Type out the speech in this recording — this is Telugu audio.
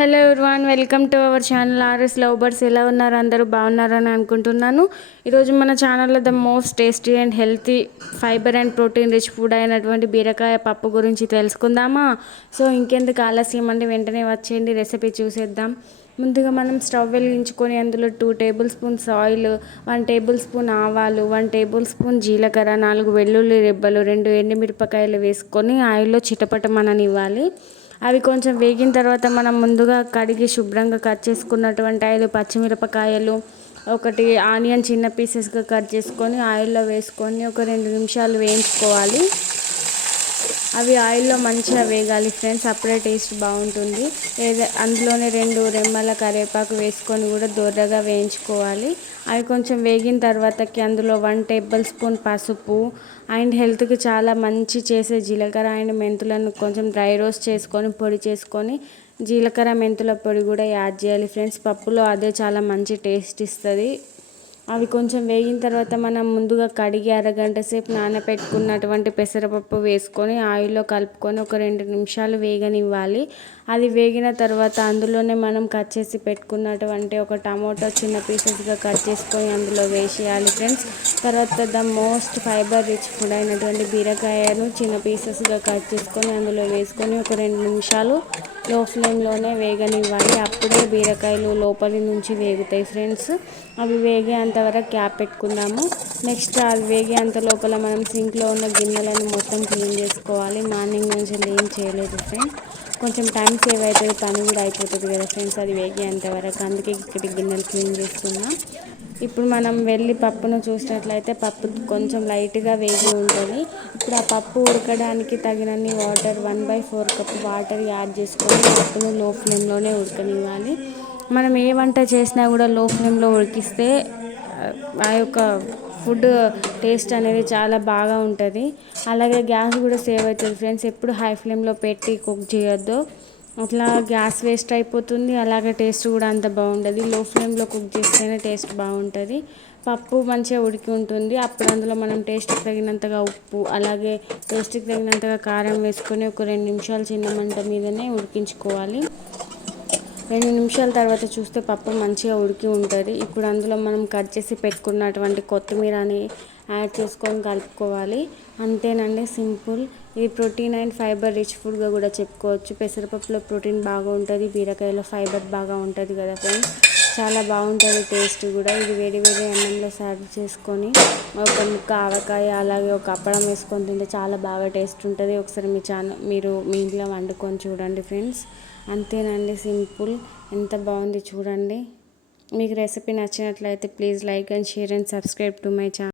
Hello everyone, welcome to our channel RS love birds. ఎలా ఉన్నారు? అందరూ బాగున్నారని అనుకుంటున్నాను. ఈరోజు మన ఛానల్లో the most tasty and healthy fibre and protein rich food అయినటువంటి బీరకాయ పప్పు గురించి తెలుసుకుందామా? సో ఇంకెందుకు ఆలస్యం అండి, వెంటనే వచ్చేయండి, రెసిపీ చూసేద్దాం. ముందుగా మనం స్టవ్ వెలిగించుకొని అందులో 2 table spoons oil, 1 table spoon ఆవాలు, 1 టేబుల్ స్పూన్ జీలకర్ర, 4 వెల్లుల్లి రెబ్బలు, 2 ఎండుమిరపకాయలు వేసుకొని ఆయిల్లో చిటపటమననివ్వాలి. అవి కొంచెం వేగిన తర్వాత మనం ముందుగా కడిగి శుభ్రంగా కట్ చేసుకున్నటువంటి 5 పచ్చిమిరపకాయలు, ఒకటి ఆనియన్ చిన్న పీసెస్గా కట్ చేసుకొని ఆయిల్లో వేసుకొని ఒక 2 నిమిషాలు వేయించుకోవాలి. అవి ఆయిల్లో మంచిగా వేగాలి ఫ్రెండ్స్, అప్పుడే టేస్ట్ బాగుంటుంది. అందులోనే 2 రెమ్మల కరివేపాకు వేసుకొని కూడా దోరగా వేయించుకోవాలి. అవి కొంచెం వేగిన తర్వాతకి అందులో 1 టేబుల్ స్పూన్ పసుపు అండ్ హెల్త్కి చాలా మంచి చేసే జీలకర్ర అండ్ మెంతులను కొంచెం డ్రై రోస్ట్ చేసుకొని పొడి చేసుకొని జీలకర్ర మెంతుల పొడి కూడా యాడ్ చేయాలి ఫ్రెండ్స్. పప్పులో అదే చాలా మంచి టేస్ట్ ఇస్తుంది. అవి కొంచెం వేగిన తర్వాత మనం ముందుగా కడిగి అరగంట సేపు నానబెట్టుకున్నటువంటి పెసరపప్పు వేసుకొని ఆయిల్లో కలుపుకొని ఒక 2 నిమిషాలు వేగనివ్వాలి. అది వేగిన తర్వాత అందులోనే మనం కట్ చేసి పెట్టుకున్నటువంటి ఒక టమోటా చిన్న పీసెస్గా కట్ చేసుకొని అందులో వేసేయాలి ఫ్రెండ్స్. తర్వాత the most fibre rich food అయినటువంటి బీరకాయను చిన్న పీసెస్గా కట్ చేసుకొని అందులో వేసుకొని ఒక 2 నిమిషాలు లో ఫ్లేమ్లోనే వేగనివ్వాలి. అప్పుడే బీరకాయలు లోపలి నుంచి వేగుతాయి ఫ్రెండ్స్. అవి వేగేంతవరకు క్యాప్ పెట్టుకుందాము. నెక్స్ట్ అవి వేగేంత లోపల మనం సింక్లో ఉన్న గిన్నెలను మొత్తం క్లీన్ చేసుకోవాలి. మార్నింగ్ నుంచి ఏం చేయలేదు ఫ్రెండ్స్, కొంచెం టైం సేవ్ అవుతుంది, పని కూడా అయిపోతుంది కదా ఫ్రెండ్స్ అది వేగేంతవరకు. అందుకే ఇక్కడ గిన్నెలు క్లీన్ చేస్తున్నాం. ఇప్పుడు మనం వెళ్ళి పప్పును చూసినట్లయితే పప్పు కొంచెం లైట్గా వేగి ఉంటుంది. ఇప్పుడు ఆ పప్పు ఉడకడానికి తగినన్ని వాటర్ 1/4 కప్ వాటర్ యాడ్ చేసుకొని పప్పును లో ఫ్లేమ్లోనే ఉడకనివ్వాలి. మనం ఏ వంట చేసినా కూడా లో ఫ్లేమ్లో ఉడికిస్తే ఆ యొక్క ఫుడ్ టేస్ట్ అనేది చాలా బాగా ఉంటుంది. అలాగే గ్యాస్ కూడా సేవ్ అవుతుంది ఫ్రెండ్స్. ఎప్పుడు హై ఫ్లేమ్లో పెట్టి కుక్ చేయొద్దు, అట్లా గ్యాస్ వేస్ట్ అయిపోతుంది. అలాగే టేస్ట్ కూడా అంత బాగుంటుంది. లో ఫ్లేమ్లో కుక్ చేస్తేనే టేస్ట్ బాగుంటుంది. పప్పు మంచిగా ఉడికి ఉంటుంది. అప్పుడు అందులో మనం టేస్ట్కి తగినంతగా ఉప్పు, అలాగే టేస్ట్కి తగినంతగా కారం వేసుకొని ఒక 2 నిమిషాలు చిన్న మంట మీదనే ఉడికించుకోవాలి. 2 నిమిషాల తర్వాత చూస్తే పప్పు మంచిగా ఉడికి ఉంటుంది. ఇప్పుడు అందులో మనం కట్ చేసి పెట్టుకున్నటువంటి కొత్తిమీరని యాడ్ చేసుకొని కలుపుకోవాలి. అంతేనండి, సింపుల్. ఇది ప్రోటీన్ అండ్ ఫైబర్ రిచ్ ఫుడ్గా కూడా చెప్పుకోవచ్చు. పెసరపప్పులో ప్రోటీన్ బాగా ఉంటుంది, బీరకాయలో ఫైబర్ బాగా ఉంటుంది కదా ఫ్రెండ్స్. చాలా బాగుంటుంది టేస్ట్ కూడా. ఇది వేడి వేడి అన్నంలో సర్వ్ చేసుకొని ఒక ముక్క ఆవకాయ అలాగే ఒక అప్పడం వేసుకొని తింటే చాలా బాగా టేస్ట్ ఉంటుంది. ఒకసారి మీరు మీ ఇంట్లో వండుకొని చూడండి ఫ్రెండ్స్. అంతేనండి, సింపుల్. ఎంత బాగుంది చూడండి. మీకు రెసిపీ నచ్చినట్లయితే please like and share and subscribe to my channel.